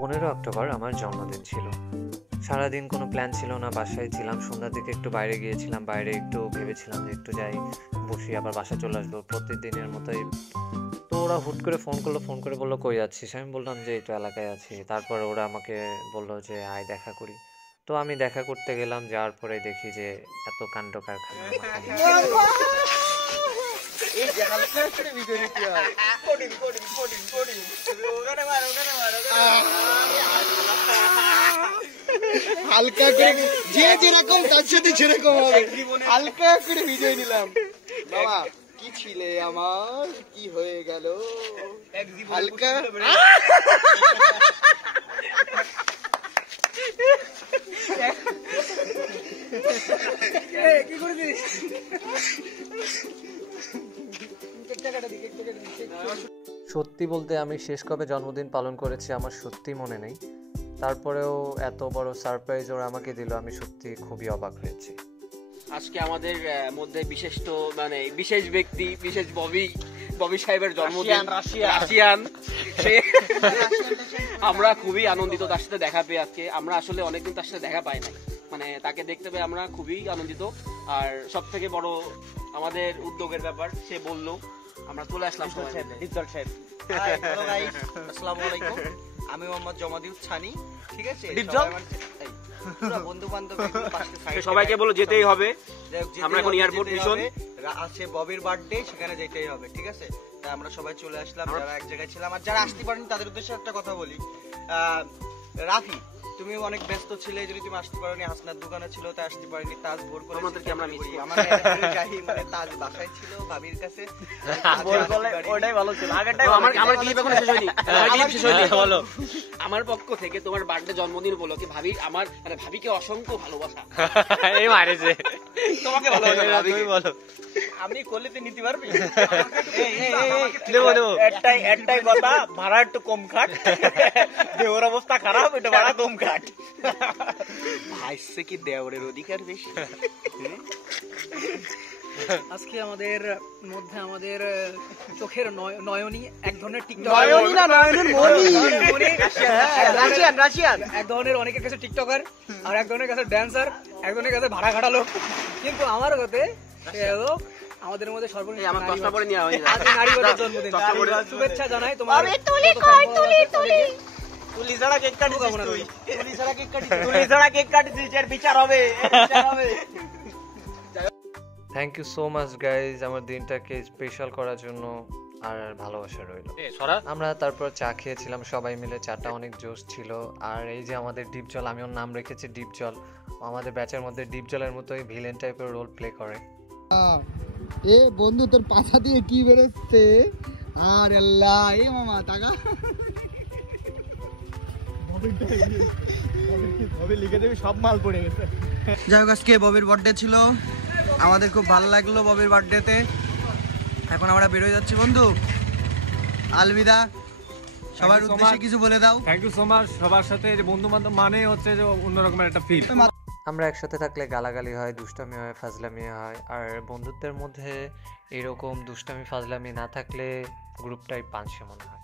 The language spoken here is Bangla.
15 অক্টোবর আমার জন্মদিন ছিল। সারাদিন কোনো প্ল্যান ছিল না, বাসায় ছিলাম। সন্ধ্যার দিকে একটু বাইরে গিয়েছিলাম, বাইরে একটু ভেবেছিলাম যে একটু যাই, বসি, আবার বাসায় চলে আসবো প্রতিদিনের মতোই। তো ওরা হুট করে ফোন করলো, ফোন করে বললো কই যাচ্ছিস। আমি বললাম যে এই তো এলাকায় আছি। তারপর ওরা আমাকে বললো যে আয় দেখা করি। তো আমি দেখা করতে গেলাম, যাওয়ার পরে দেখি যে এত কাণ্ড কারখানা মাথায় নিয়ে। হালকা করে যে যেরকম তার সাথে সেরকম হবে, হালকা করে বিজয় নিলাম। বাবা কি ছিলে আমার, কি হয়ে গেল হালকা। কি করেছিস? সত্যি বলতে আমি শেষ কবে জন্মদিন পালন করেছি আমার সত্যি মনে নেই। তারপরেও এত বড় সারপ্রাইজ ওরা আমাকে দিল, আমি সত্যি খুবই অবাক হয়েছি। আজকে আমাদের মধ্যে বিশিষ্ট মানে বিশেষ ব্যক্তি, বিশেষ ববি সাহেবের জন্মদিন, রাশিয়ান। আমরা খুবই আনন্দিত তার সাথে দেখা পেয়ে। আজকে আমরা আসলে অনেকদিন তার সাথে দেখা পাই নাই, মানে তাকে দেখতে পেয়ে আমরা খুবই আনন্দিত। আর সব থেকে বড় আমাদের উদ্যোগের ব্যাপার, সে বললো আমরা চলে আসলাম। আসসালামু আলাইকুম, আমি মোহাম্মদ জমাদিউল ছানি। ঠিক আছে, বন্ধু বান্ধব সবাইকে বলো যেতেই হবে। আমরা এখন এয়ারপোর্ট মিশন আছে, ববির বার্থডে, সেখানে যেতেই হবে। ঠিক আছে, তাই আমরা সবাই চলে আসলাম, যারা এক জায়গায় ছিলাম। আর যারা আসতে পারেনি তাদের উদ্দেশ্যে একটা কথা বলি। রাফি, তুমি অনেক ব্যস্ত ছিলে, যদি তুমি আসতে পারোনি, হাসনার দোকানে ছিল তাই আসতে পারিনি। তাজ ভোর করে আমাদেরকে আমরা মিস করি। মানে তাজ বাসায় ছিল ভাবির কাছে। ওটাই ভালো ছিল। আমার ক্লিপ এখনো শেষ হয়নি, শেষ হয়নি। বলো আমার পক্ষ থেকে তোমার বার্থডে জন্মদিন উপলক্ষে ভাবি আমার মানে ভাবিকে অসংখ্য ভালোবাসা। এই মারেছে তোমাকে ভালোবাসা। তুমি বলো আমি করলে তুই নিতে পারবি? একটাই কথা, ভাড়া একটু কম খাট, দেওয়ার অবস্থা খারাপ, এটা ভাড়া কম খাট। ভাইসে কি দেওরের অধিকার বেশি। আজকে আমাদের মধ্যে আমাদের চোখের নয়নী, এক ধরনের টিকটক, এক ধরনের অনেকের কাছে টিকটকার, আর এক ধরনের কাছে ড্যান্সার, এক ধরনের কাছে ভাড়া খাটা লোক। কিন্তু আমার কাছে আমাদের মধ্যে সর্বনিম্ন নারীবাদের জন্মদিন, শুভেচ্ছা জানাই তোমার। তুলি ছাড়া কেক কাটিস, তুলি ছাড়া কেক কাটিস, এর বিচার হবে। Thank you so much guys, আমার দিনটাকে স্পেশাল করার জন্য আর ভালোবাসা রইল। আমরা তারপর চা খেয়েছিলাম সবাই মিলে, চাটা অনেক জোশ ছিল। আর এই যে আমাদের ডিপ জল, আমি ওর নাম রেখেছি ডিপ জল, আমাদের ব্যাচের মধ্যে ডিপ জলের মতোই ভিলেন টাইপের রোল প্লে করে। এ বন্ধু, তোর পাছা দিয়ে কি বেরোচ্ছে? আর আল্লাহ, এ মামা টাকা লিখে দেবি, সব মাল পড়ে গেছে। যাই হোক, আজকে ববির বার্থডে ছিল, আমাদের খুব ভালো লাগলো ববির বার্থডেতে। এখন আমরা বেরোয় যাচ্ছি বন্ধু, আলবিদা। সবার উদ্দেশ্যে কিছু বলে দাও। Thank you so much. সবার সাথে বন্ধু বান্ধব মানে হচ্ছে যে অন্যরকমের একটা ফিল। আমরা একসাথে থাকলে গালাগালি হয়, দুষ্টামি হয়, ফাজলামি হয়। আর বন্ধুত্বের মধ্যে এরকম দুষ্টামি ফাজলামি না থাকলে গ্রুপটাই পাঁচশো মনে হয়।